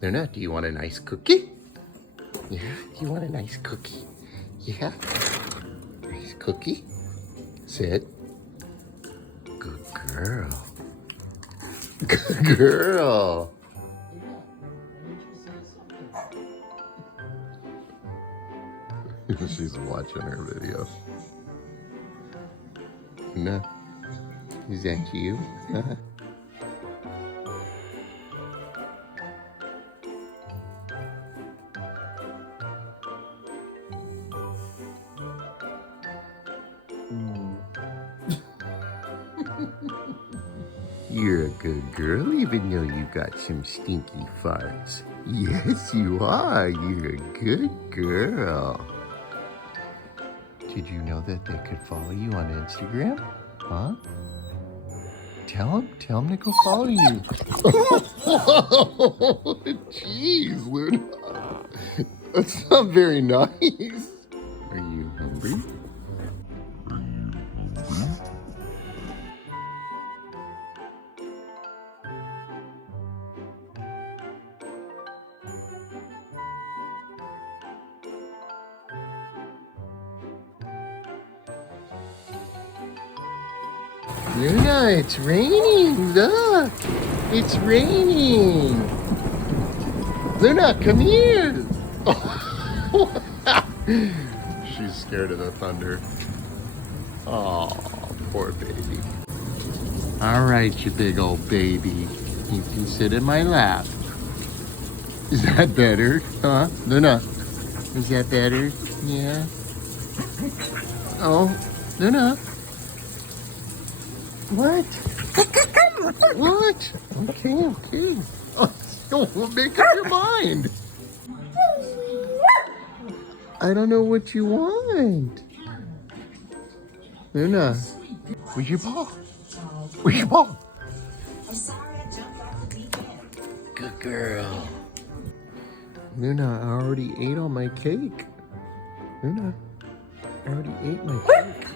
Luna, do you want a nice cookie? Yeah, do you want a nice cookie? Yeah. Nice cookie. Sit. Good girl. Good girl. She's watching her video. No. Is that you? You're a good girl, even though you got some stinky farts. Yes, you are. You're a good girl. Did you know that they could follow you on Instagram? Huh? Tell them to go follow you. Jeez, Luna. That's not very nice. Are you hungry? Luna, it's raining. Look, it's raining. Luna, come here. She's scared of the thunder. Oh, poor baby. All right, you big old baby. You can sit in my lap. Is that better? Huh? Luna, is that better? Yeah. Oh, Luna. What? What? Okay. Oh, make up your mind. I don't know what you want. Luna, where's your ball? Where's your ball? Good girl. Luna, I already ate all my cake. Luna, I already ate my cake.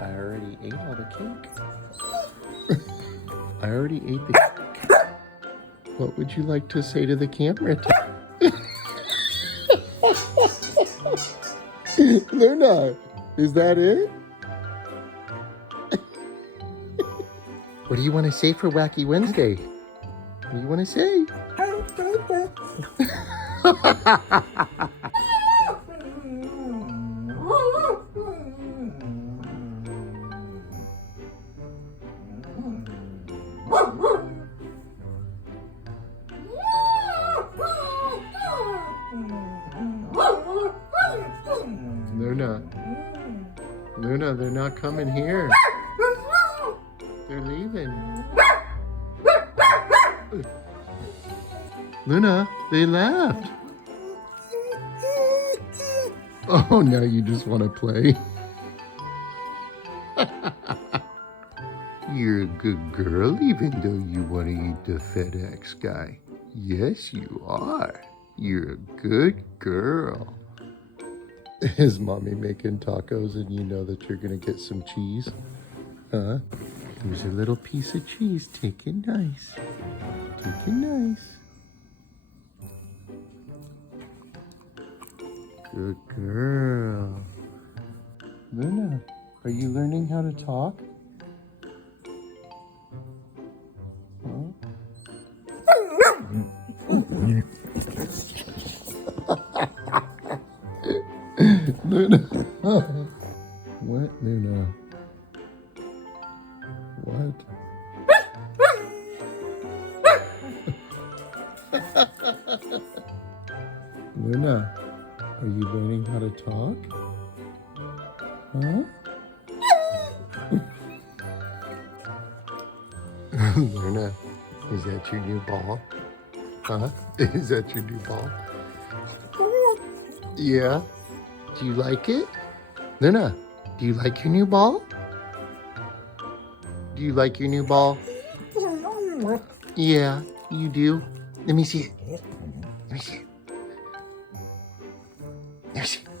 I already ate all the cake. I already ate the cake. What would you like to say to the camera? Luna, is that it? What do you want to say for Wacky Wednesday? What do you want to say? Luna, they're not coming here. They're leaving. Luna, they left. Oh, now you just want to play. You're a good girl, even though you want to eat the FedEx guy. Yes, you are. You're a good girl. Is mommy making tacos and you know that you're gonna get some cheese? Huh? Here's a little piece of cheese. Take it nice. Take it nice. Good girl. Luna, are you learning how to talk? Huh? Luna. What, Luna? What? Luna, are you learning how to talk? Huh? Luna, is that your new ball? Huh? Is that your new ball? Yeah. Do you like it? Luna, do you like your new ball? Do you like your new ball? Yeah, you do. Let me see it. Let me see it. Let me see it.